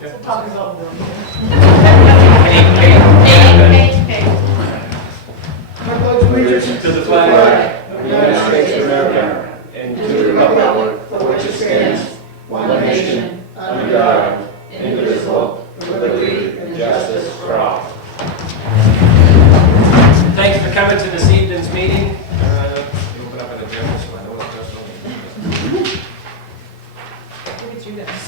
We'll talk about them. Hey. To the flag of the United States of America and to the republic for which it stands, one nation, under God, indivisible, with liberty and justice for all. Thanks for coming to this evening's meeting. Open up an agenda so I know what goes on. Look at you guys.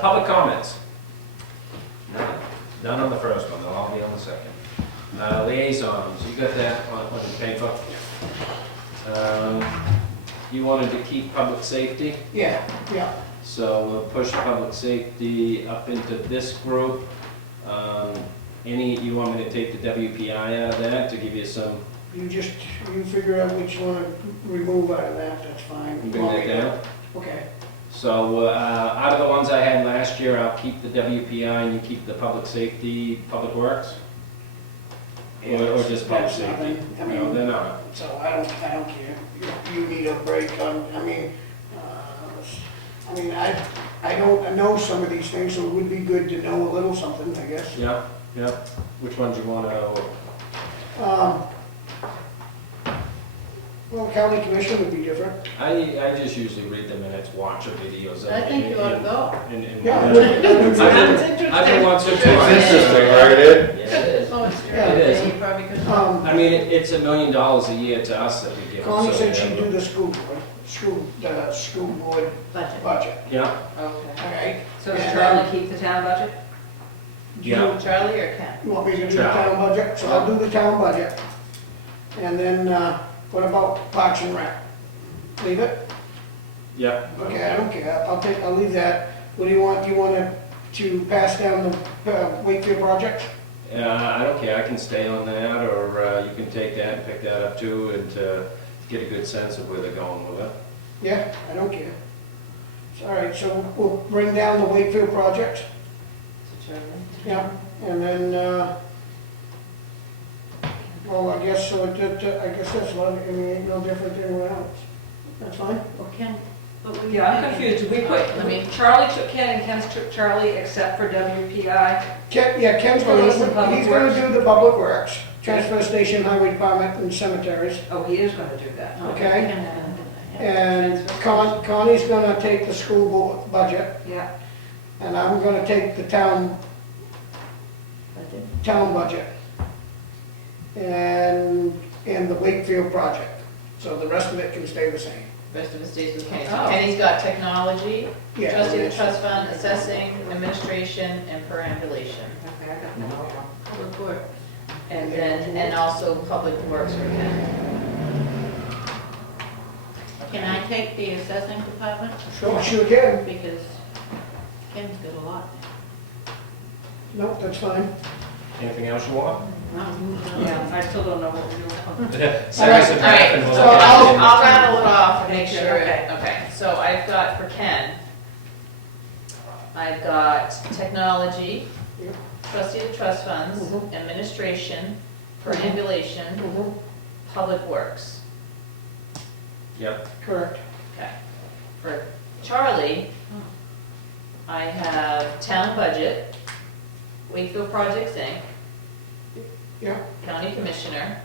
Public comments? None on the first one, they'll all be on the second. Liaisons, you got that on the paper. You wanted to keep public safety, Yeah. so we'll push public safety up into this group. You want me to take the WPI out of that to give you some, You figure out which one to remove out of that, that's fine. you bring that down? Okay. So, out of the ones I had last year, I'll keep the WPI and you keep the public safety, public works? Or just public That's safety? nothing. I No, mean, they're not. so I don't care. You need a break on, I don't know some of these things, so it would be good to know a little something, I guess. Yeah. Which ones you want to, Well, county commission would be different. I just usually read the minutes, watch the videos. I think you ought to go. Yeah. I've been once or It's twice. interesting, right, Ed? Yeah, it is. Oh, it's true. Yeah, it is. You probably could. I mean, it's $1 million a year to us that we give them. Connie so said we she'd have do them. the school board Budget. budget, Yeah, Okay. all right? So does Charlie keep the town budget? yeah. Charlie or Ken? You want me to do the Town. town budget? So I'll do the town budget. And then, what about Parks and Rec? Leave it? Yeah. Okay, I don't care, I'll leave that. What do you want to pass down the Wakefield project? I don't care, I can stay on that, or you can take that and pick that up too, and get a good sense of where they're going with it. Yeah, I don't care. All right, so we'll bring down the Wakefield project, Charlie. yeah, and then, well, I guess, so I guess that's ain't no different than anyone else. That's fine? Or Ken? But we- Yeah, I'm confused. Did we put, Charlie took Ken and Ken took Charlie except for WPI? Ken's Police and public he's gonna works. do the public works, transfer station, highway department, and cemeteries. Oh, he is gonna do that. Oh, Okay. Ken had it, yeah. And Connie's gonna take the school board budget, Yeah. and I'm gonna take the town budget. And the Wakefield project, so the rest of it can stay the same. Rest of it stays with Kenny. So Oh. Kenny's got technology, Yeah. trustee of the trust fund, assessing, administration, and perambulation. Okay, I got that all. Public work. And then, and also public works for Ken. Can I take the assessing department? Sure can. Because Ken's got a lot. Nope, that's fine. Anything else you want? Yeah, I still don't know what we're doing. Send us a All draft right, and we'll so look at it. I'll rattle it off and make sure. Okay. Okay, so I've got for Ken, I've got technology, Yep. trustee of the trust funds, Mhm. administration, perambulation, Mhm. public works. Yep. Correct. Okay. For Charlie, I have town budget, Wakefield Projects Inc., Yeah, county commissioner,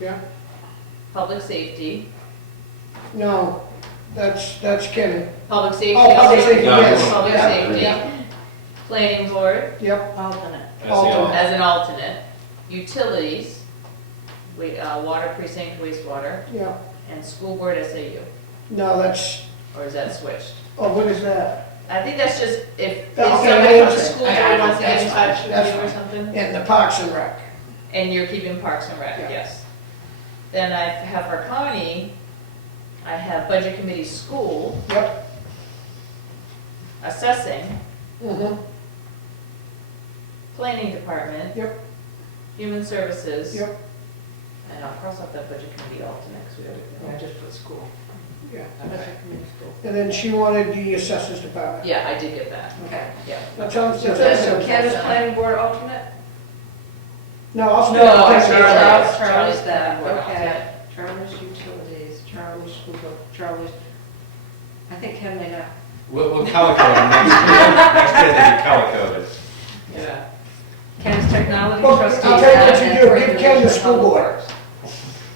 yeah. public safety, No, that's Kenny. public safety. Oh, public safety, No, yes. Public Yeah, safety, yeah. planning board, Yep, alternate, That's the all. as an alternate, utilities, water precinct, wastewater, yeah. and school board SAU, No, that's, or is that switched? oh, what is that? I think that's just if Yeah, okay, somebody from the that's- school board wants to get in that's fine, touch that's with you or fine. something, And the Parks and Rec. and you're keeping Parks and Rec, Yeah. yes. Then I have for county, I have budget committee school, Yep. assessing, Mm-hmm. planning department. Yep. Human services. Yep. And I'll cross off that budget committee alternate, because we gotta, I just put school. Yeah. budget committee school. And then she wanted the assessors department. Yeah, I did get that, Okay. yeah. That sounds, So that's Ken is planning board alternate? No, I'll stay. No, on the Charlie. planning board. Charlie's that, planning board okay. alternate. Charlie's utilities, Charlie's school board, Charlie's, I think Ken may know. We'll color code them next year they'll be color coded. Yeah. Ken's technology Well, trustee. I'll tell you what and you do, for give Ken the Division of school Public board. Works.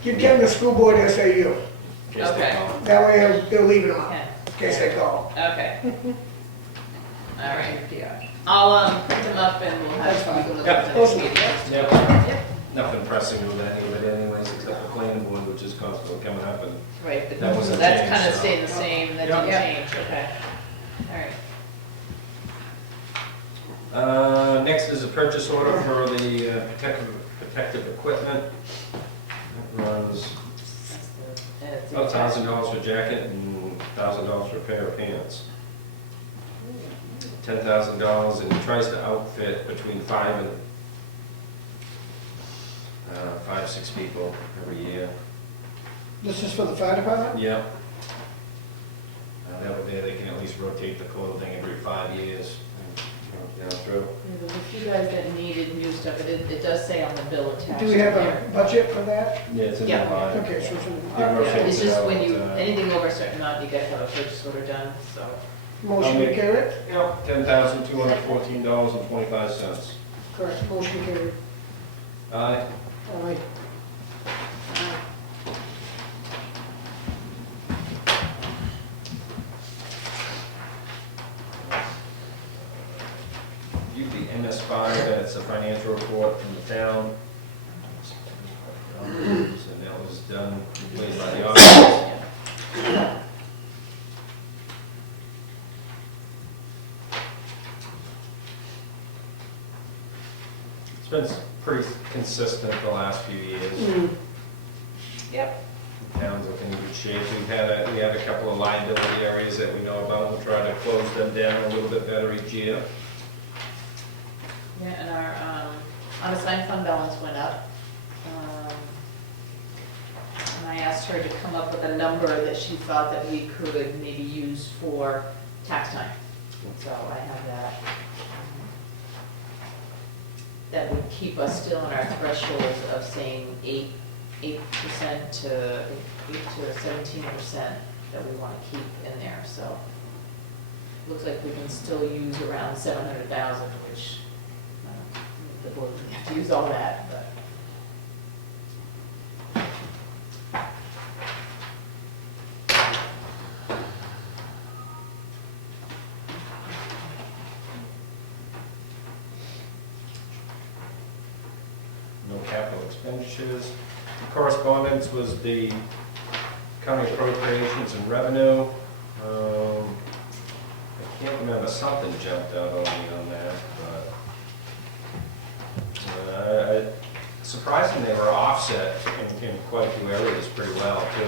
Give Ken the school board SAU. In case they Okay. call. That way they'll leave it on, Ken. in case they call. Okay. All right. Yeah. I'll print them up and we'll That's have, we fine. can look Yeah. at the meeting. Yep. Yep. Nothing pressing with any of it anyways, except the planning board, which is constantly coming up and Right, but That wasn't that's changed, kind of so- staying the same, that Yeah. didn't change, okay. All right. Next is a purchase order for the protective equipment. That runs That's the- about $1,000 for jacket and $1,000 for a pair of pants. $10,000, and he tries to outfit between 6 people every year. This is for the fire department? Yep. That way they can at least rotate the clothing every 5 years. Down through. Yeah, there was a few guys that needed new stuff, it does say on the bill attached. Do we have there. a budget for that? Yeah, it's in the Yeah. line. Okay, so it's in It the, Yeah, rotates it's it just out, when you, anything over a certain amount, you gotta have a purchase order done, so. motion to carry it? Yep, $10,214.25. Correct, motion carried. Aye. All right. The MS5, that's a financial report from the town. And that was done completely by the office. It's been pretty consistent the last few years. Mm. Yep. Town's looking in good shape. We had a couple of liability areas that we know about. We'll try to close them down a little bit better each year. Yeah, and our unassigned fund balance went up. And I asked her to come up with a number that she thought that we could maybe use for tax time. So I have that. That would keep us still in our threshold of saying 8% to 17% that we want to keep in there, so. Looks like we can still use around 700,000, which, the board would have to use all that, but. No capital expenditures. Correspondence was the county appropriations and revenue. I can't remember, something jumped out on me on that, but surprising they were offset in quite a few areas pretty well too.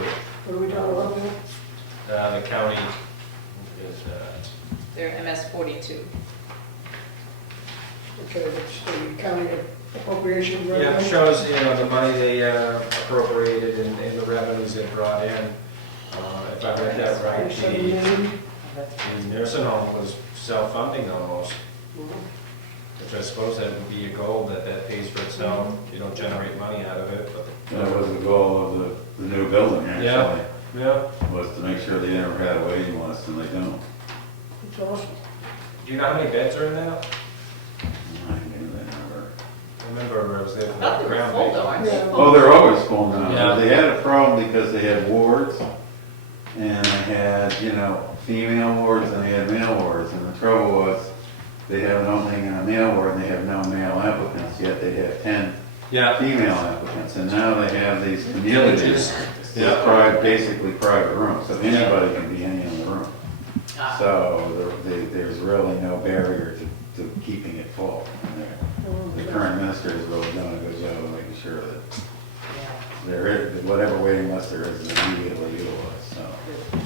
What are we talking about now? The county is, They're MS 42. Okay, that's the county appropriation yeah, revenue. it shows, the money they appropriated and the revenues they brought in. If I read that right, 7 the million. the nursing home was self-funding almost, Mhm. which I suppose that would be a goal, that pays for itself. You don't generate money out of it, but. That was the goal of the new building, Yeah. actually, Yeah. was to make sure they never had a waiting list, and they don't. It's awesome. Do you know how many beds are in that? I knew they never. I remember I was there for I the thought they were ground full though, base. aren't they? Yeah. Oh, they're always full now, Yeah. but they had a problem because they had wards, and they had, female wards and they had male wards, and the trouble was, they have an opening in a male ward and they have no male applicants, yet they have 10 Yeah. female applicants, and now they have these communities. Villages. It's Yeah. basically private rooms, so anybody can be any in the room. Ah, So there's really no barrier to keeping it full. And the current minister has really done a good job of making sure that yeah. there is, whatever waiting list there is immediately utilized.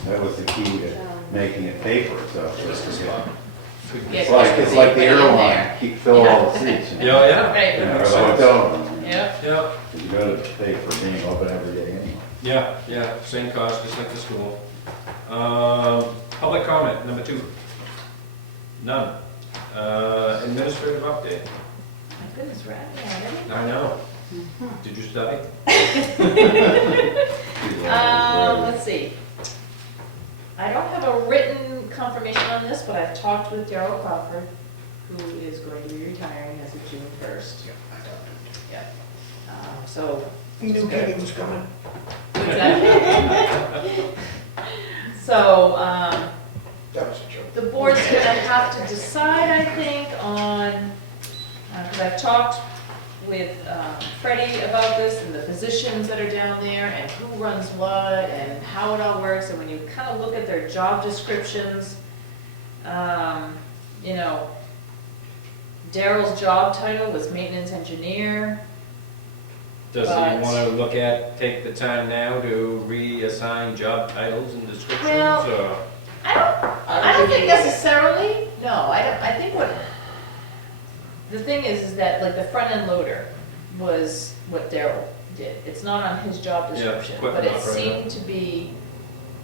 So that was the key to making it pay for itself. Just as well. Yeah, It's like the in airline, there. fill all the seats. Yeah, yeah. Right. You know, or the hotel room. Yep. Yeah. You gotta pay for being open every day anyway. Yeah, same cost, just like the school. Public comment, number 2. None. Administrative update. My goodness, we're out of here already? I know. Did you study? Let's see. I don't have a written confirmation on this, but I've talked with Darrell Crawford, who is going to be retiring as of June 1st. Yep. So. You knew Kenny was coming. So, That was a joke. the board's gonna have to decide, I think, on, because I've talked with Freddie about this and the positions that are down there and who runs what and how it all works. And when you kind of look at their job descriptions, you know, Darrell's job title was maintenance engineer. Does But- he want to take the time now to reassign job titles and descriptions, Well- or? I don't think necessarily, no, I think the thing is that like the front end loader was what Darrell did. It's not on his job Yeah, description, but equipment it operator. seemed to be,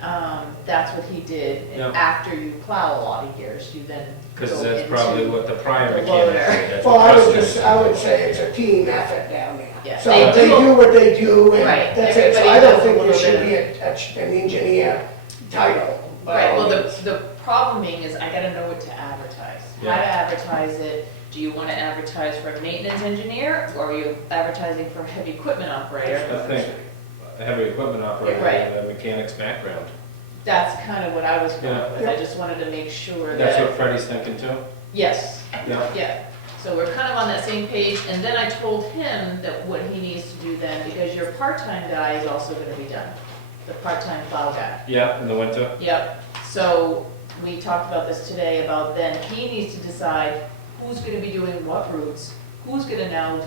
that's what he did. And Yeah. after you plow a lot of years, you then go Because that's probably into- what the prior the mechanic loader. did. That's Well, what I would Preston just, I would say it's a team effort down there. Yeah, So they they do- do what they do, and Right, that's it. So everybody I don't does a think there little should bit be an engineer title. by Right, all well, means. the problem being is I gotta know what to advertise. How Yeah. to advertise it, do you wanna advertise for a maintenance engineer, or are you advertising for a heavy equipment operator? I think a heavy equipment operator Right. with a mechanic's background. That's kind of what I was going Yeah. with, I just wanted to make sure That's that, what Freddie's thinking too? yes, Yeah. yeah. So we're kind of on that same page, and then I told him that what he needs to do then, because your part-time guy is also gonna be done, the part-time plow guy. Yeah, in the winter? Yep, so we talked about this today, about then he needs to decide who's gonna be doing what routes, who's gonna now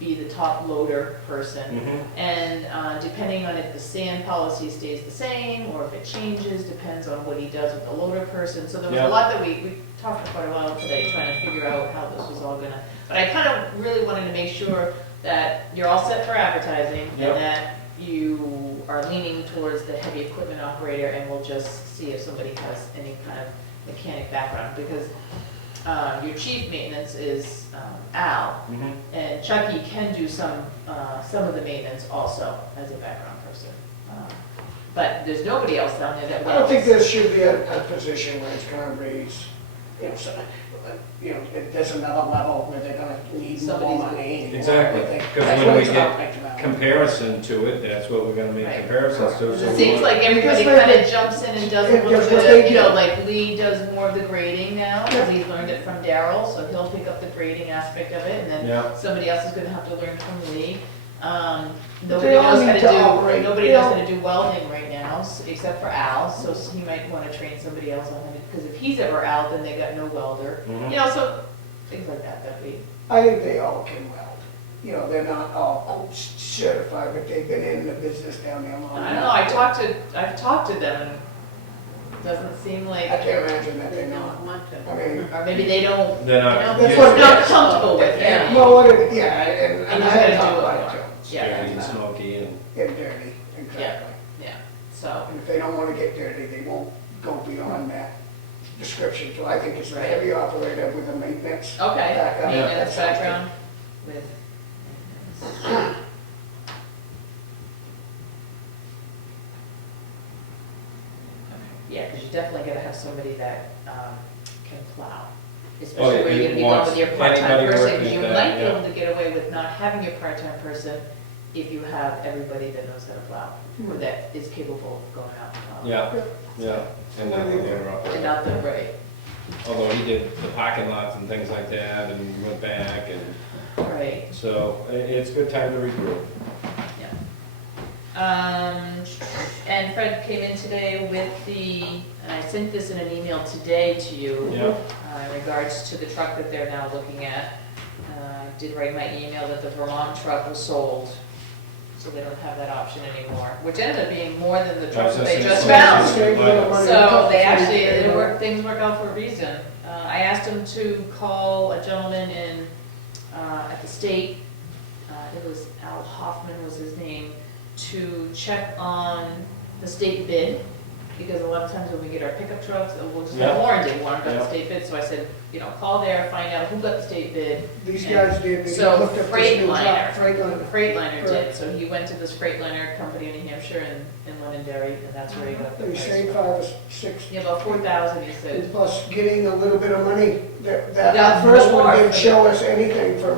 be the top loader person. Mm-hmm. And depending on if the sand policy stays the same, or if it changes, depends on what he does with the loader person. So there was Yeah. a lot that we talked for quite a while today, trying to figure out how this was all gonna, but I kind of really wanted to make sure that you're all set for advertising, Yep. and that you are leaning towards the heavy equipment operator, and we'll just see if somebody has any kind of mechanic background, because your chief maintenance is Al, Mm-hmm. and Chucky can do some of the maintenance also as a background person. But there's nobody else down there that will. I don't think there should be a position where it's gonna raise, you know, so, there's another level where they're gonna need more Somebody's- money. Exactly, I think 'cause that's when what we it's get about right now. Comparison to it, that's what we're gonna make Right. comparisons to. so It we seems want- like everybody Because kind of jumps in and does a Yeah, little that's what bit of, they you know, do. like Lee does more of the grading now, because Yeah. he's learned it from Darrell, so he'll pick up the grading aspect of it, and then Yeah, somebody else is gonna have to learn from Lee. They Nobody all knows how need to to do, operate, nobody you knows know. how to do welding right now, except for Al, so he might wanna train somebody else on it, because if he's ever out, then they got no welder. Mhm. You know, so, things like that we, I think they all can weld. You know, they're not all certified, but they've been in the business down there long I enough. don't know, I've talked to them, and it doesn't seem like, I can't imagine that they're not. I mean, or maybe they don't, they're you not. know, That's they're what- not comfortable with it. well, what it- yeah, and And I he's had gonna talked do about it it too. Yeah, Dirty and smoky and. Get dirty, exactly. so, And if they don't wanna get dirty, they won't go beyond that description. So I think it's the Right. heavy operator with a maintenance. okay, Back up. maintenance Yeah. background with. Yeah, because you definitely gotta have somebody that can plow, especially yeah, where you're he gonna be going wants with your part-time anybody person, working because you with that, might be yeah. able to get away with not having your part-time person if you have everybody that knows how to plow, or that is capable of going out and plowing. Yeah, yeah. And then the other And operator. not the, right, Although he did the parking lots and things like that and went back and, right. so it's a good time to regroup. And Fred came in today with and I sent this in an email today to you. Yeah. In regards to the truck that they're now looking at. I did write my email that the Vermont truck was sold, so they don't have that option anymore, which ended up being more than the truck that they just found. So they actually, things work out for a reason. I asked him to call a gentleman in, at the state, it was Al Hoffman was his name, to check on the state bid because a lot of times when we get our pickup trucks, we'll just Yeah. have Warren did, Warren got Yeah. the state bid, so I said, call there, find out who got the state bid. These And guys did, they so looked up this new Freightliner. truck, Freightliner. The Freightliner did, Right. so he went to this Freightliner company in New Hampshire in Londonderry, and that's where he got the They price. saved 5 or 6. Yeah, about 4,000, he said. And plus getting a little bit of money, Got that first one more didn't for show us anything for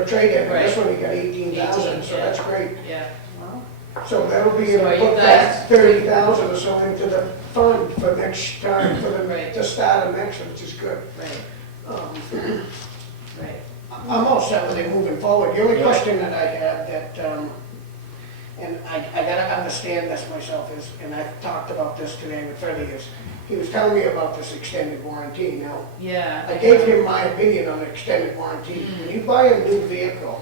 a trade-in. This Right. one, he got 18,000, so yeah. that's great. Yeah, well, So that'll be, So are able to you put guys- that 30,000 or so into the fund for next time, for Right. the start of next, which is good. right, Um, right. I'm all set with it moving forward. The only Yeah. question that I had that, and I gotta understand this myself is, and I talked about this today with Freddie, is he was telling me about this extended warranty. Now, Yeah. I gave him my opinion on extended warranty. When you buy a new vehicle,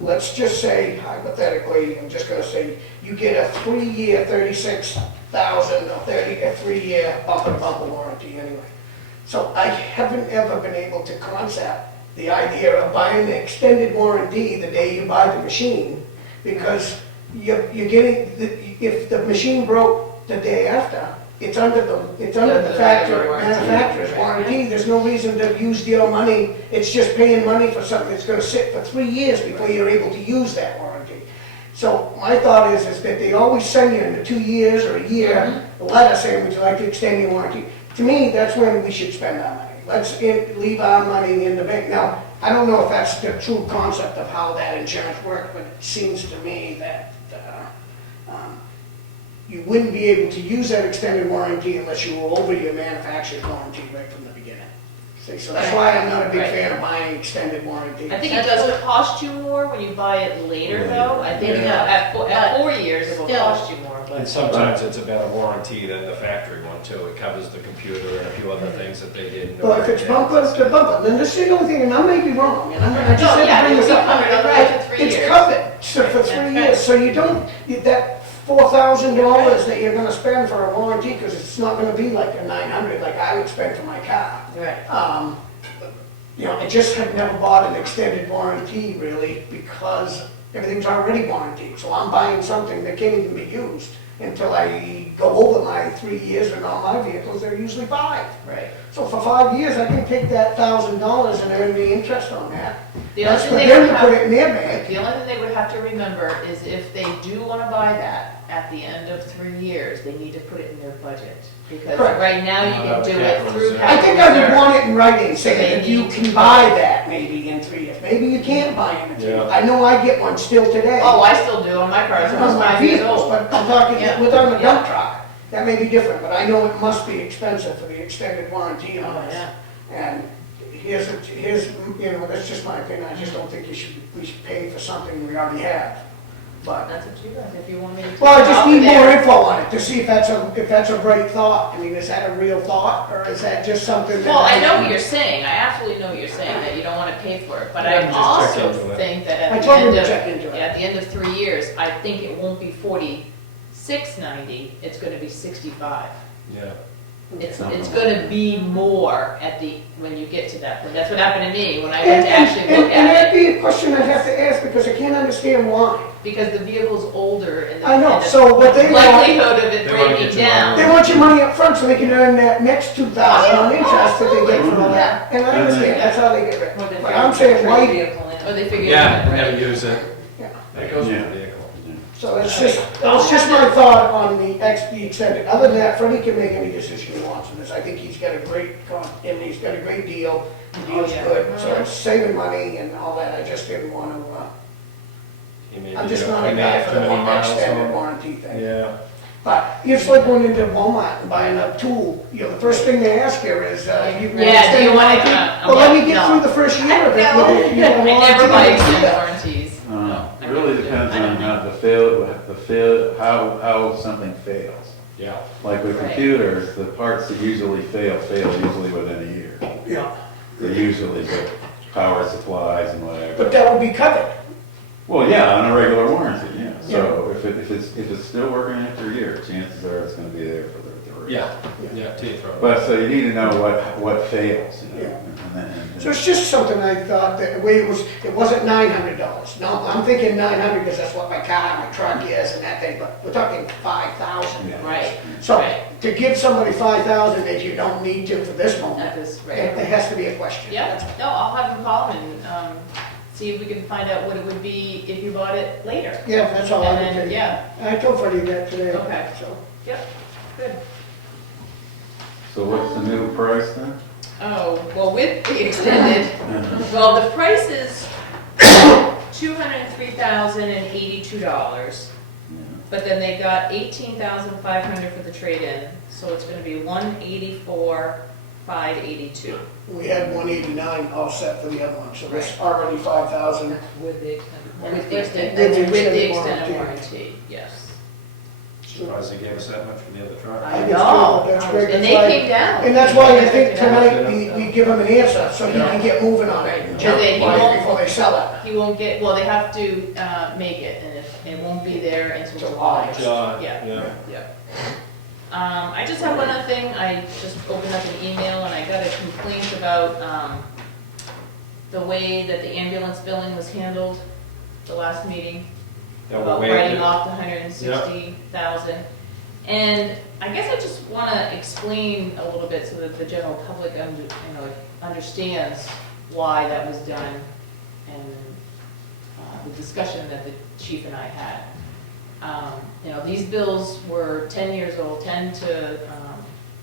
let's just say hypothetically, I'm just gonna say, you get a 3-year, 36,000, or a 3-year bumper-to-bumper warranty anyway. So I haven't ever been able to concept the idea of buying the extended warranty the day you buy the machine, because you're getting, if the machine broke the day after, it's under the factory, manufacturer's warranty. There's no reason to use your money. It's just paying money for something that's gonna sit for 3 years before you're able to use that warranty. So my thought is that they always send you in the 2 years or a year, a letter saying, would you like to extend your warranty? To me, that's when we should spend our money. Let's leave our money in the bank. Now, I don't know if that's the true concept of how that insurance works, but it seems to me that you wouldn't be able to use that extended warranty unless you were over your manufacturer's warranty right from the beginning. See, so that's why I'm not a big Right. fan of buying extended warranty. I think it does cost you more when you buy it later, though. I think Yeah. at 4 years, it will Still. cost you more, And but. sometimes it's a better warranty than the factory one too. It covers the computer and a few other things that they didn't. Well, if it's bumper to bumper, then this is the only thing, and I may be wrong, and I just No, had yeah, to bring it'll this be up. covered otherwise for 3 It's years. covered so for Right, 3 that's years, right. so you don't, that $4,000 that you're gonna spend for a warranty, because it's not gonna be like a 900 like I would spend for my car. Right. I just have never bought an extended warranty really, because everything's already warranted. So I'm buying something that can't even be used until I go over my 3 years, and all my vehicles, they're usually 5. Right. So for 5 years, I can take that $1,000 and earn the interest on that. The only That's thing for they them would to have- put it in their bank. The only thing they would have to remember is if they do want to buy that at the end of 3 years, they need to put it in their budget. Because Correct. right now, you can do it through I think I would want it in writing, saying They that you need can to- buy that maybe in 3 years. Maybe you can't buy it in 3 years. Yeah. I know I get one still today. Oh, I still do on my car, it's On almost my 5 years vehicles, old. but I'm talking, Yeah. with on a Yeah. dump truck, that may be different, but I know it must be expensive for the extended warranty on Oh, this. yeah. And here's, that's just my opinion, I just don't think we should pay for something we already have. But, That's up to you guys, if you want me to. well, I just Out need more there. info on it to see if that's a right thought. I mean, is that a real thought, or is that just something that? Well, I know what you're saying, I absolutely know what you're saying, that you don't want to pay for it, but I Yeah, just check also into it. think that I at the told you end to of, check into it. at the end of 3 years, I think it won't be 46.90, it's gonna be 65. Yeah. It's gonna be more when you get to that point. That's what happened to me when I went to actually look And at that'd it, be a question I'd have to ask, because I can't understand why. because the vehicle's older and the. I know, and the so what they want, likelihood of it They wanna breaking get you down. they want your money up front so they can earn that next 2,000 on interest that they get from all that. And I understand, that's how they get rich. More than But I'm saying, why, Or they figure. Yeah, out, we never right? use it. Yeah. That goes with Yeah. the vehicle. so it's just my thought on the extended. Other than that, Freddie can make any decision he wants on this. I think he's got a great, and he's got a great deal. The deal's yeah. good, so it's saving money and all that. I just didn't want to, He may I'm be just doing- not a he may guy have for too the many miles extended on it. warranty thing. Yeah. But it's like going into Walmart and buying a tool, the first thing they ask you is, you want Yeah, do you extended want it? warranty? Well, let me get No. through the first year of it. No. with your I never warranty buy and do extended that. warranties. No, I It really never do. depends I don't on know. how something fails. Yeah. Like with Right. computers, the parts that usually fail usually within a year. Yeah, They're usually the power supplies and whatever. but that would be covered. Well, yeah, on a regular warranty, yeah. So if it's still working after a year, chances are it's gonna be there for the Yeah, to your throat. But, so you need to know what fails, you know? Yeah. and So it's just something I thought that the way it wasn't $900. No, I'm thinking 900 because that's what my car, my truck is and that thing, but we're talking 5,000. Yeah. Right, So right. to give somebody 5,000 that you don't need to for this moment, That is, right. it has to be a question. Yeah, no, I'll have him call and, see if we can find out what it would be if you bought it later. Yeah, that's all I And would then, think. yeah, I told Freddie that today. Okay. So, yep, good. So what's the new price then? Oh, well, with the extended, well, the price is $203,082, but then they got $18,500 for the trade-in, so it's gonna be $184,582. we had 189 all set for the other one, so that's already 5,000. With the extended, With the with the extended extended warranty. warranty, yes. Surprised they gave us that much for the other truck. I I know, know, that's great. and That's they why- came down. And that's why I think They came down. tonight we give him an answer, so he can get moving on it. Right. Jump And then he on it won't- before they sell it. He won't get, well, they have to make it, and it won't be there until July. John, Yeah. yeah. Yep. I just have one other thing, I just opened up an email and I got a complaint about, the way that the ambulance billing was handled the last meeting. That we're About waiting. writing off the $160,000. And I guess I just wanna explain a little bit so that the general public understands why that was done and, the discussion that the chief and I had. These bills were 10 years old,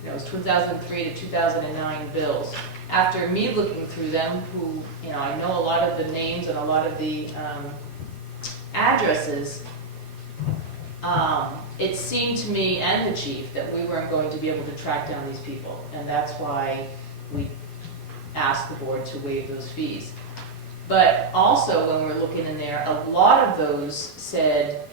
it was 2003 to 2009 bills. After me looking through them, I know a lot of the names and a lot of the addresses, it seemed to me and the chief that we weren't going to be able to track down these people. And that's why we asked the board to waive those fees. But also, when we're looking in there, a lot of those said,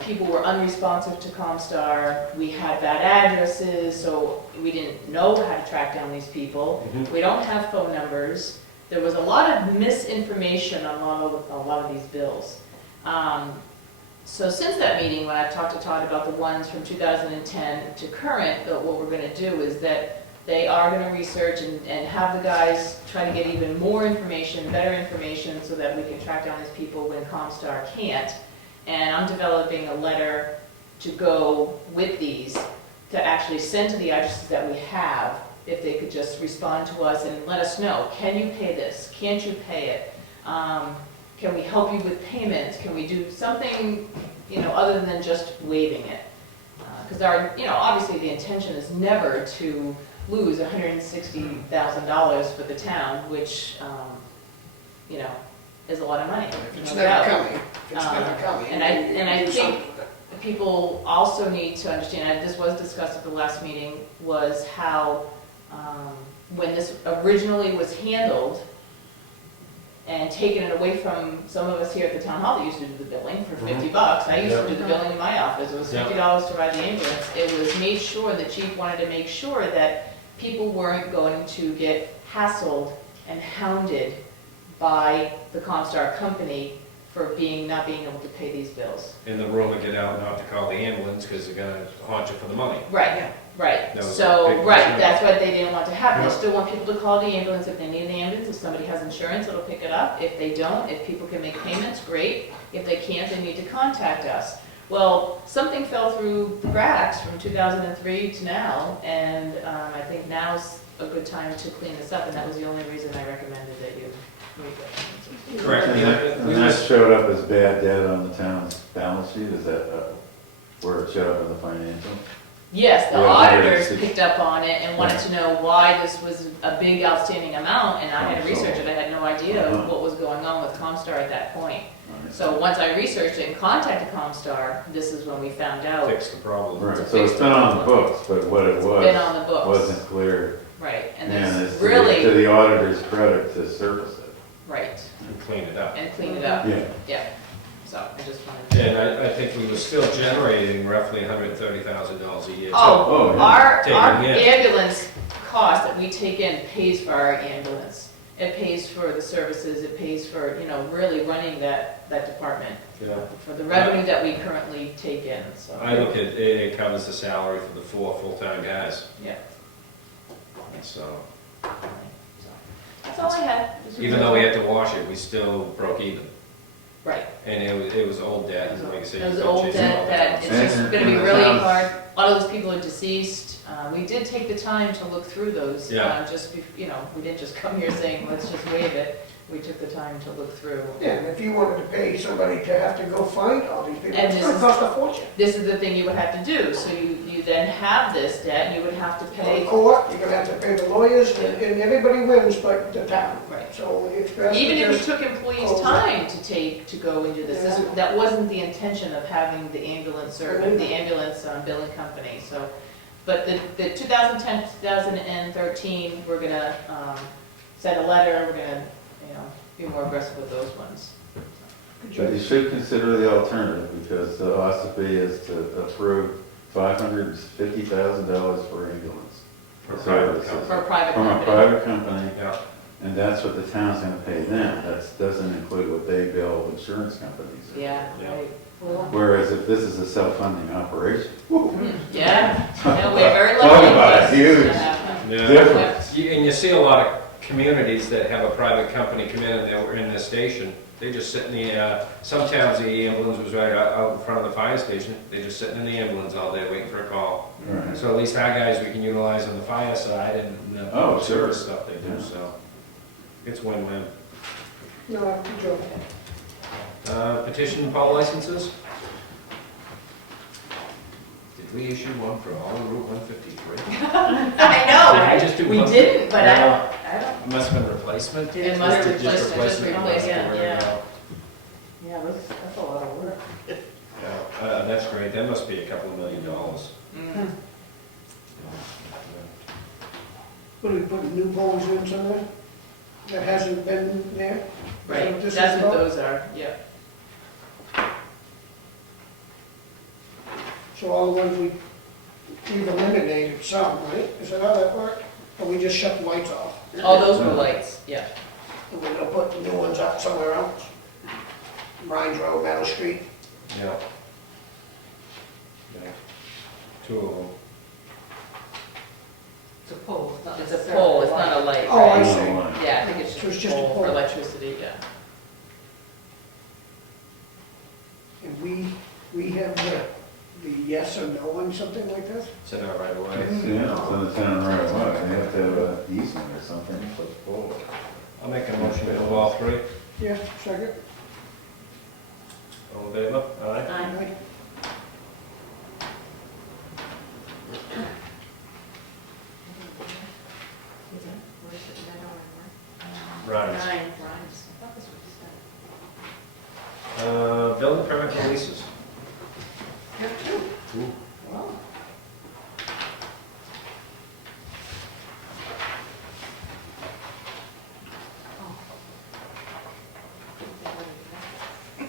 people were unresponsive to Comstar, we had bad addresses, so we didn't know how to track down these people. We don't have phone numbers. There was a lot of misinformation on a lot of these bills. So since that meeting, when I've talked to Todd about the ones from 2010 to current, what we're gonna do is that they are gonna research and have the guys try to get even more information, better information, so that we can track down these people when Comstar can't. And I'm developing a letter to go with these, to actually send to the addresses that we have, if they could just respond to us and let us know, can you pay this? Can't you pay it? Can we help you with payments? Can we do something, other than just waiving it? Because obviously the intention is never to lose $160,000 for the town, which, is a lot of money. It's no never doubt. coming. It's never coming. And I Do think something with it. people also need to understand, and this was discussed at the last meeting, was how, when this originally was handled and taken it away from some of us here at the town hall that used to do the billing for $50. I used to do the billing in my office. It was $50 to ride the ambulance. It was made sure, the chief wanted to make sure that people weren't going to get hassled and hounded by the Comstar company for not being able to pay these bills. And the rumor get out not to call the ambulance because they're gonna haunt you for the money. Right, right. That was a So, big right, concern. that's what they didn't want to happen. They Yeah. still want people to call the ambulance if they need an ambulance. If somebody has insurance, it'll pick it up. If they don't, if people can make payments, great. If they can't, they need to contact us. Well, something fell through the cracks from 2003 to now, and I think now's a good time to clean this up, and that was the only reason I recommended that you move it. Correct. And that showed up as bad debt on the town's balance sheet, is that where it showed up in the financial? Yes, the Yeah, auditors it's- picked up on it and wanted to know why this was a big outstanding amount, and I had to research it. I had no idea what was going on with Comstar at that point. So once I researched it and contacted Comstar, this is when we found out. Fix the problem. Right, so it's been on the books, but what it Been on the books. wasn't clear. Right, and And there's it's really, to the auditor's credit to surface it. right, And clean it up. and clean it up, Yeah. yeah. So I just wanted to. And I think we were still generating roughly $130,000 a year. too. Oh, Oh, yeah. our Taking in. ambulance cost that we take in pays for our ambulance. It pays for the services, it pays for, you know, really running that department, Yeah. for the revenue that we currently take in, so. I look at, it covers the salary for the 4 full-time guys, Yeah. so, That's all I had. even though we had to wash it, we still broke even. Right. And it was old debt, and like I said. It was you couldn't old chase it all debt the that time. it's just And- gonna be and really sounds- hard. A lot of those people are deceased. We did take the time to look through those, Yeah. you know, we didn't just come here saying, let's just waive it. We took the time to look through. Yeah, and if you wanted to pay somebody to have to go find all these people, And it's this gonna is- cost a fortune. This is the thing you would have to do, so you then have this debt, you would have to Go to pay. court, you're gonna have to pay the lawyers, and everybody wins but the town. Right. So it's best Even to if it just, took employees close it. time to go into this, that wasn't the intention of having the ambulance or the ambulance billing company, so. But the 2010, 2013, we're gonna send a letter, we're gonna, you know, be more aggressive with those ones. But you should consider the alternative, because the philosophy is to approve $550,000 for ambulance. For private services. company. For a private From a company. private company, Yeah, and that's what the town's gonna pay them. That doesn't include what they bill insurance companies. Yeah, Yeah. right. Whereas if this is a self-funding operation, Yeah, yeah, we're very lucky. Talk about this huge. to happen. yeah. difference. And you see a lot of communities that have a private company come in and they're in the station. They just sit in the, some towns, the ambulance was right out in front of the fire station. They're just sitting in the ambulance all day waiting for a call. Right. So at least our guys we can utilize on the fire side and the Oh, public sure. service stuff they do, Yeah. so it's win-win. no, good job. Petition and poll licenses? Did we issue one for all of Route 153? I know, Did we right? just do We one? didn't, but I No. don't, It must have been replacement? It must have Just just replaced, yeah. yeah, that's a lot of work. Yeah, that's great, that must be a couple of $1 million. Mm. What, are we putting new poles in somewhere that hasn't been there? Is that Right, what this is that's what about? those are, yeah. So all the ones we've eliminated some, right? Is that how that worked? Or we just shut the lights off? All those were lights, yeah. And we're gonna put new ones up somewhere else? Rhines Road, Meadow Street? Yeah. Yeah. 2 of them. It's a pole, it's not It's a pole, it's not a light, Oh, I right? see. Yeah, I think it's So it's just a pole for pole. electricity, yeah. And we have the yes or no on something like this? Set out right away. Yeah, it's in the town right away. They have to have an easement or something to put forward. I'll make a motion to do all 3. Yeah, second. All in favor? Aye. Aye. Right. Nine. Building permit releases. Ooh. Wow.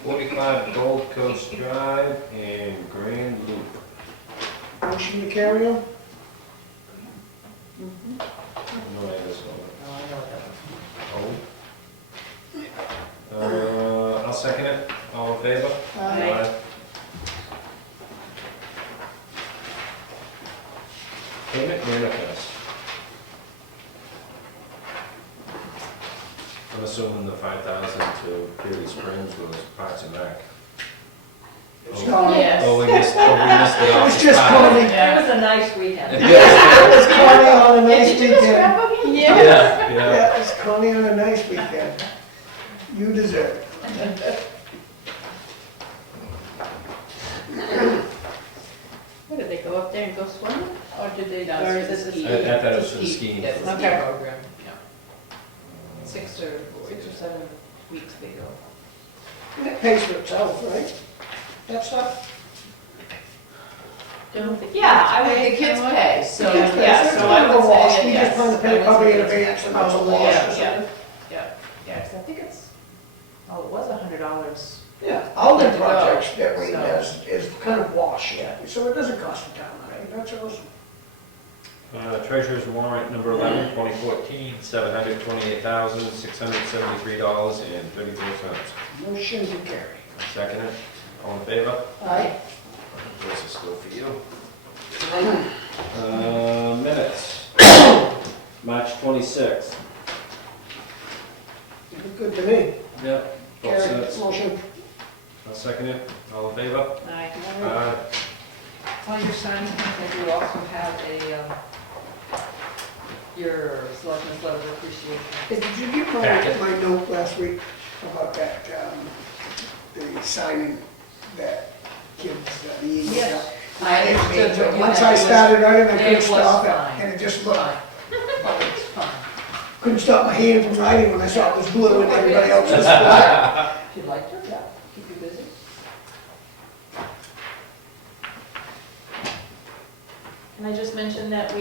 45 Gold Coast Drive and Grand Loop. Motion to carry on? No, I just Oh, I know what that was. I'll second it. All in favor? Aye. Payment manifest. I'm assuming the 5,000 to Peary Springs was Parks and Rec. It's Oh. not. Yes. Oh, we missed the It was office just pie. Connie. It was a nice weekend. It was Connie on a nice Did you do the weekend. scrapbooking? Yeah, yeah. Yeah, it's Connie on a nice weekend. You deserve it. What, did they go up there and go swimming? Or did they, No, or it's is for the this a ski. ski? I thought it was for the skiing. Yeah, it's a ski Okay. program, yeah. 6 or 7 weeks they go. And it pays for itself, right? That stuff? Don't the Yeah, I mean, kids the kids pay? pay, so, The kids pay. yeah, It's so kind I of a would wash. say, We just yes. kind of pay I probably would in say advance and that's a probably, wash yeah, or yeah, something. Yeah, 'cause I think it's, oh, it was $100. Yeah, all the Good to go. projects that Wayne So- does is kind of wash. Yeah. So it doesn't cost the town money. That's awesome. Treasurer's warrant number 11, 2014, $728,673.34. Motion to carry. Second it, all in favor? Aye. This is still for you. Minutes, March 26th. Good to me. Yep. Both Carry, sets. motion. I'll second it, all in favor? Aye. Aye. On your sign, I think you also have your selectmen's letter of appreciation. Hey, did you get Packet. my note last week about that, the signing that kids, the evening? Yes. Once I started writing, I couldn't It was stop it, fine. and it just looked, It's fine. couldn't stop my hand from writing when I saw it was blue and everybody else was black. If you'd like to, yeah, keep you busy. Can I just mention that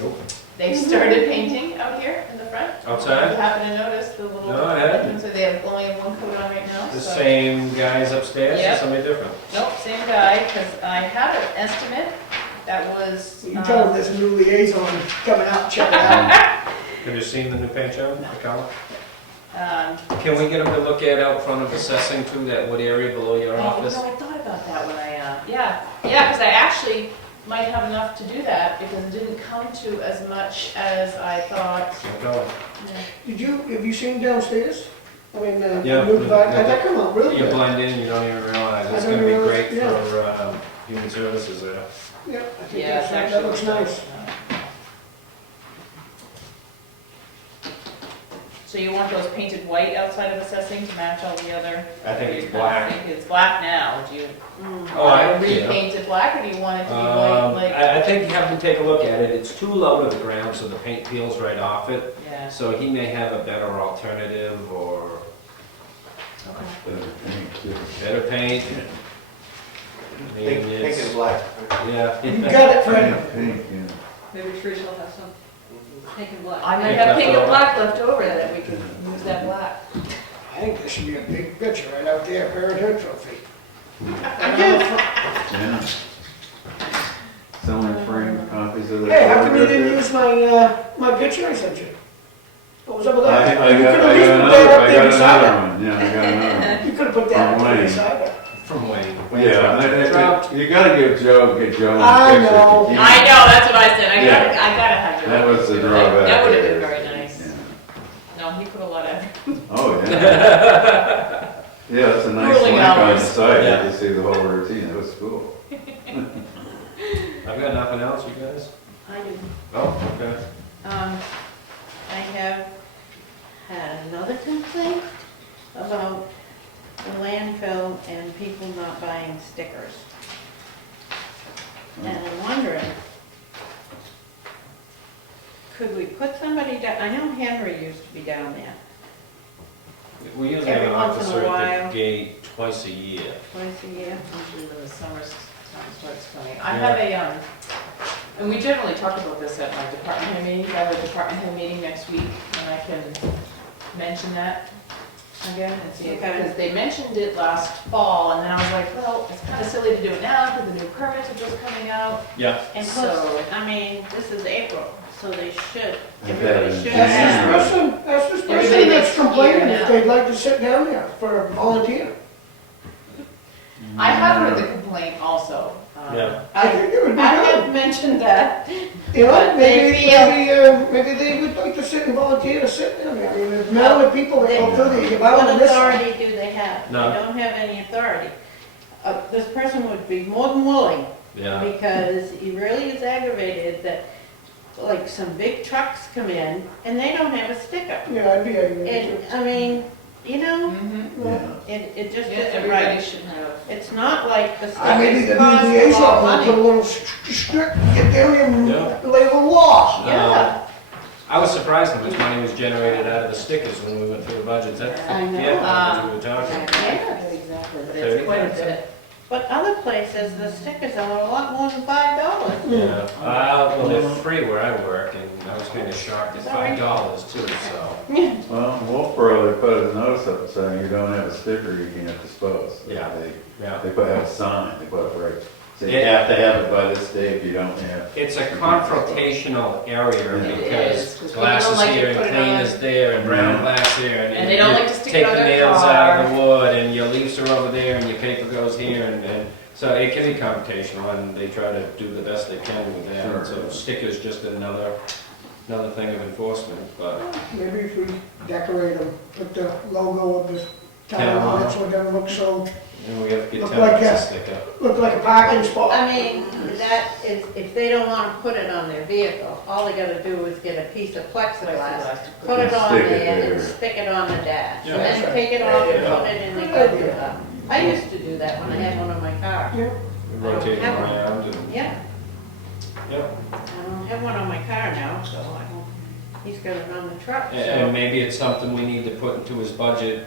Nope. they've started painting out here in the front? If Outside? you happen to notice the little. No, I hadn't. So they have only one coat on right now, The so. same guys upstairs or Yep. somebody different? Nope, same guy, because I have an estimate that was. You told them there's a new liaison coming out, check it out. Have you seen the new paint job, the color? Um, Can we get them to look at out front of assessing too, that wood area below your Oh, office? no, I thought about that when yeah, because I actually might have enough to do that, because it didn't come to as much as I thought. Okay. Yeah. Have you seen downstairs? I mean, Yeah. new divide, that come out really You good. blend in, you don't even realize, it's I gonna don't be even great realize- for, human services there. Yeah, I think Yeah, it's that actually. looks nice. So you want those painted white outside of assessing to match all the other? I think it's black. It's black now, do you Oh, want to repaint it black, or do you want it to be white, like? I think you have to take a look at it, it's too low to the ground, so the paint peels right off it. Yeah, So he may have a better alternative or okay. better paint. I mean, Pink it's- and black. Yeah. You got it, Fred. Pink, yeah. Maybe Trish will have some pink and black. I might Pink have left pink and over. black left over that we can use that black. I think there should be a big picture right out there, Parent Hood Trophy. Yeah. Someone framed copies of their. Hey, how come you didn't photographs. use my picture I sent you? What was up with I that? got You could've at least put another, that up I there got beside another it. one, yeah, I got another one. You could've put that up From there Wayne. beside it. From Wayne. Yeah, you gotta get Joe in the picture. I know. You I can't- know, that's what I said, I Yeah. gotta have you. That was the drawback. That would have been there. very nice. Yeah. No, he put a lot of, Oh, yeah. Yeah, it's a nice Ruling link on the hours. site, Yeah. you can see the whole routine, it was cool. I've got nothing else, you guys? I do. Oh, okay. I have had another complaint about the landfill and people not buying stickers. And I'm wondering, could we put somebody down, I know Henry used to be down there We usually have Every an once in a officer at while. the gate twice a year. twice a year. usually when the summer time starts coming. I have and we generally talk about this at my department head meeting, I have a department head meeting next week, and I can mention that again and see, Okay. because they mentioned it last fall, and then I was like, well, it's kind of silly to do it now, because the new permits are just coming out. Yeah. And plus, So- I mean, this is April, so they should, Okay. everybody should Yeah. have. Ask this Everybody person that's that's complaining here if now. they'd like to sit down there for a volunteer. I have heard the complaint also. Yeah. I think it would be I good. have mentioned that, You know, but they maybe they would like to sit and volunteer to sit down there. I mean, there's now the people that go through there, you buy what them this. authority do they have? No. They don't have any authority. This person would be more than willing, Yeah. because he really is aggravated that, like, some big trucks come in and they don't have a sticker. Yeah, I'd be, And, I mean, you know, Mhm. Yeah. it just Yeah, isn't everybody right. should have. It's not like the maybe stickers the cost new a lot liaison of will put a money. little strip, get down there and Yeah. lay the law. Yeah, I was surprised how much money was generated out of the stickers when we went through the budgets. That's, I know. yeah, we were talking. Yeah, exactly, but it's quite a bit. but other places, the stickers are a lot more than $5. Yeah, well, they're free where I work, and I was kind of shocked at $5 too, so. Well, Wolfboro, they put a notice up saying you don't have a sticker, you can't dispose. Yeah. They, Yeah. they put, have a sign, they put up right So you have to have it by this day if you don't have. It's a confrontational area It because is, 'cause people glass don't is like to here and put it cleaners on. there and brown glass here. And they don't you like to stick it take on the their nails out of the car. wood and your leaves are over there and your paper goes here and so it can be confrontational and they try to do the best they can with that. Sure. So stickers just another thing of enforcement, but Maybe if we decorate them, put the logo of the Town town on Hall. it, so it doesn't look so, we have to get Look tenants like to a- stick up. look like a parking spot. I mean, that is, if they don't wanna put it on their vehicle, all they gotta do is get a piece of plexiglass, put it on Stick it there there. and stick it on the dash, Yeah. and then That's take it right. off and Yeah. put it in the Good glove idea. box. I used to do that when I had one on my car. Yeah. We rotate them have one. around and, Yeah, yeah. I don't have one on my car now, so I don't, he's got it on the truck, And so. maybe it's something we need to put into his budget,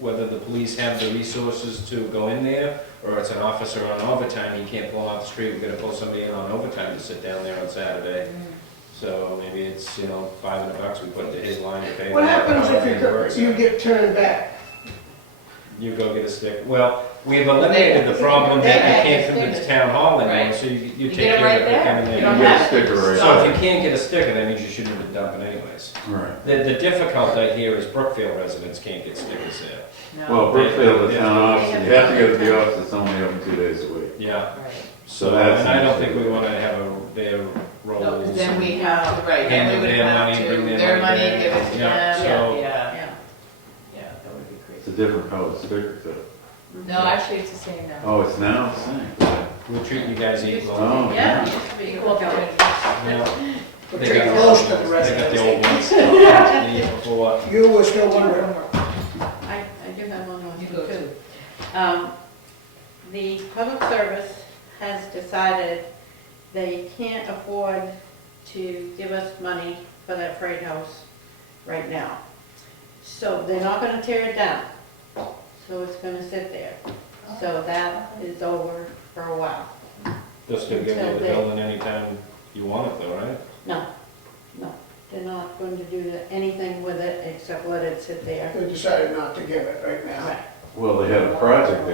whether the police have the resources to go in there, or it's an officer on overtime, he can't pull him off the street, we're gonna pull somebody in on overtime to sit down there on Saturday. So maybe it's, $500 we put into his line to pay. What him. happens if you get turned back? You go get a stick. Well, we've eliminated the problem that you can't come to the town hall anymore, Right. so you You take get it care right of it there. coming in. You don't get a have to. sticker right So if you can't get a sticker, that means you shouldn't have been dumping anyways. Right. The difficulty here is Brookfield residents can't get stickers there. No. Well, Brookfield, the Yeah. town office, you have to go to the office, it's only open 2 days a week. Yeah, Right. so, that's and I an don't issue. think we wanna have their No, 'cause roles. then we have to, right, then Handle we would their have money, to, bring their their money money, back. give it to Yeah, them, so- yeah, Yeah. yeah, that would be It's a crazy. different color sticker too. No, actually, it's the same now. Oh, it's now the same. We'll treat you guys equal. Oh, Yeah, it used to be Equal opportunity. Yeah. But They take got close to the They got residents. the old ones. The year before. You were still wondering. I do have one more You thing go too. too. The public service has decided they can't afford to give us money for that freight house right now. So they're not gonna tear it down, so it's gonna sit there. So that is over for a while. They'll still give you the building anytime you want it though, right? No, they're not going to do anything with it except let it sit there. They decided not to give it right now. Right. Well, they had a project they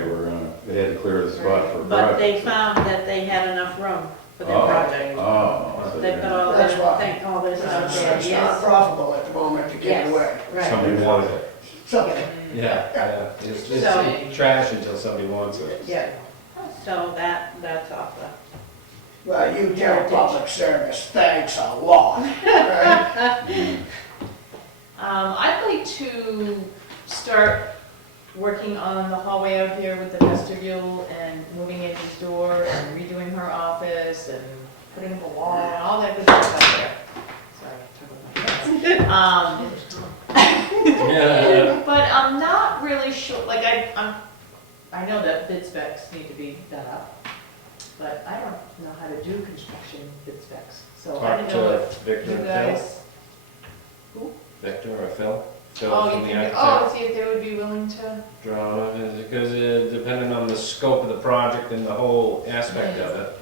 had to clear the spot for a But project. they found that they had enough room for their Oh, project. Oh. so They put then all That's this, why. all this out It's there, not yes. profitable at the moment to give Yes, it away. right. Somebody wants it. Something. Yeah, yeah. It's So- trash until somebody wants it. Yeah, so that's off the, Well, you tell public service, thanks a lot. Right? I'd like to start working on the hallway out here with the vestibule and moving in his door and redoing her office and putting up a wall and all that good stuff out there. Sorry, talk about my cats. Yeah. But I'm not really sure, like, I know that bid specs need to be done up, but I don't know how to do construction bid specs. So I Talk didn't know to if Victor you and Phil. guys. Victor or Phil? Phil Oh, from you the think, architect. see if they would be willing to. Draw, because depending on the scope of the project and the whole aspect of it.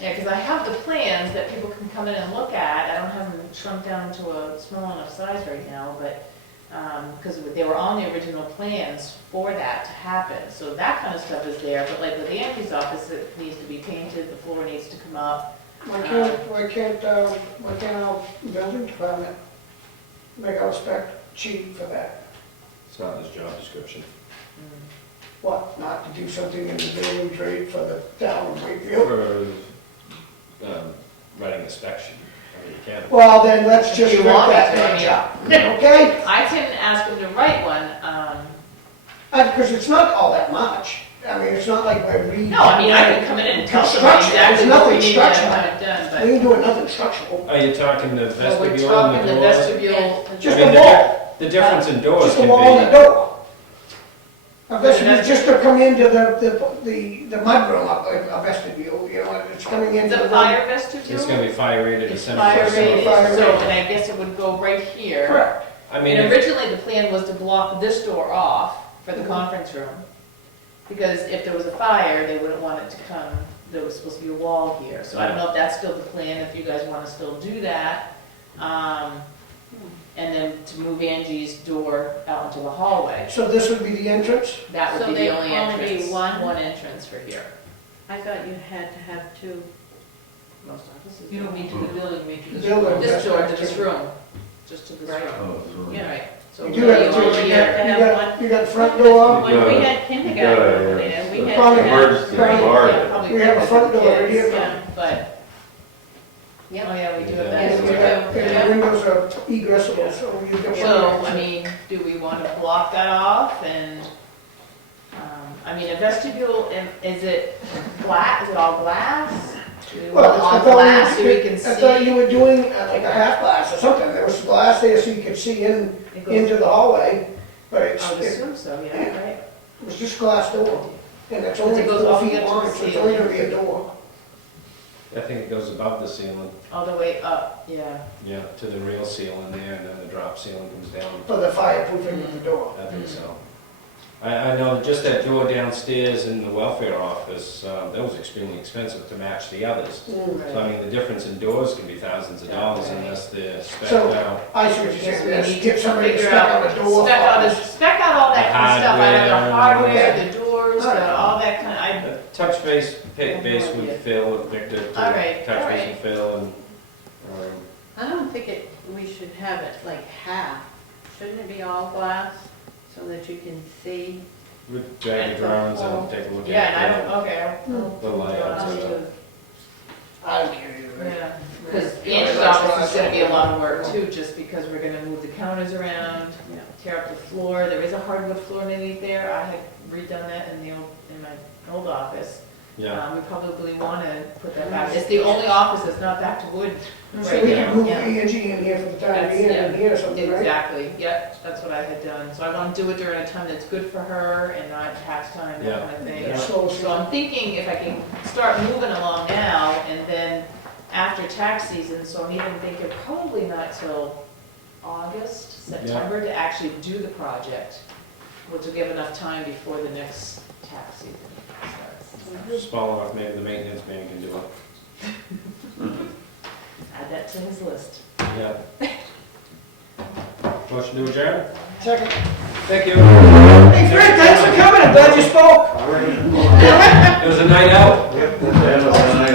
Yeah, because I have the plans that people can come in and look at. I don't have them shrunk down to a small enough size right now, but, because they were on the original plans for that to happen. So that kind of stuff is there, but like with Andy's office, it needs to be painted, the floor needs to come up. Why can't our building department make our spec sheet for that? It's not in his job description. What, not to do something in the building trade for the town of Wakefield? For writing a spec sheet. I mean, you can't. Well, then let's just You rip want that it to, I page mean- up, okay? I can ask them to write one. Because it's not all that much. I mean, it's not like we're re. No, I mean, I can come in and tell somebody Construction, exactly there's what we nothing need to have structural. it done, We but. ain't doing nothing structural, Are you talking the Well, vestibule we're and talking the the doors? vestibule. just I mean, a wall, The difference in doors just a can wall and a be, door. A vestibule, just to come into the mudroom of a vestibule, you know, it's coming into The the. fire vestibule? it's gonna be fire rated It's to fire rated, Fire so, rated. and I guess it would go right here. Correct. I mean, And if- originally, the plan was to block this door off for the Mhm. conference room. Because if there was a fire, they wouldn't want it to come, there was supposed to be a wall here. So I don't know if that's still the plan, if you guys want to still do that. And then to move Angie's door out into the hallway. So this would be the entrance? That would So be the they only only be entrance, one? one entrance for here. I thought you had to have two. Most offices. You don't mean to the building, you mean to this Building. room. This door to this room, just to this Right. room. Oh, so- Yeah, right. So You do have maybe two, all you year. got front door, When we had kindergarten, Yeah, and we yeah. had. Probably Emergency Right. bar. Yeah, probably we have a front door right kids, here. Yeah. But, oh yeah, we do have Yes, that. we And do. and the windows are egressable, so you can. So, I mean, do we want to block that off and, I mean, a vestibule, is it glass, is it all glass? Do we want Well, I all thought glass so we you, can I thought you see? were doing like a half glass or something, there was glass there so you could see It goes- into the hallway, but I would it assume so, yeah, right? was just glass door. And it's only It goes 4 all the feet way up to long, the so it's only ceiling. gonna be a door. I think it goes above the ceiling, All the way up, yeah. yeah, to the real ceiling there, and then the drop ceiling comes down. For the fireproofing of the door. I think so. I know just that door downstairs in the welfare office, that was extremely expensive to match the others. Mm. So I mean, the difference in doors can be thousands of dollars unless they're spec'd So- out. I see what you're Guess saying, we yes, need get to somebody to figure spec out, out a door. spec out all that kind of stuff, I don't know, The hardware, hardware. the doors, all that kind of, Touch base, have base no with idea. Phil, with Victor, to All right, touch all base right. with Phil and, I don't think we should have it like half. Shouldn't it be all glass so that you can see? we'll drag the drawings out and take a look at it. yeah, and I don't, okay. The layouts and stuff. I don't care either way. Yeah, because Yeah. Angie's office is gonna be a lot of work too, just because we're gonna move the counters around, Yeah. tear up the floor, there is a hardwood floor underneath there, I had redone that in my old office. Yeah, We probably wanna put that back, it's the only office that's not back to wood So right we now. can move Yeah. Angie in here for the time That's- being, yeah. in here or something, right? Exactly, yep, that's what I had done, so I wanna do it during a time that's good for her and not tax time, that Yeah. kind of thing. Yeah. So I'm thinking if I can start moving along now, and then after tax season, so I'm even thinking probably not till August, September to actually do the project, which will give enough time before the next tax season starts. small enough, maybe the maintenance man can do it. Add that to his list. Yeah. Motion to adjourn? Second. Thank you. Hey Fred, thanks for coming, I'm glad you spoke. It was a night out. That was a night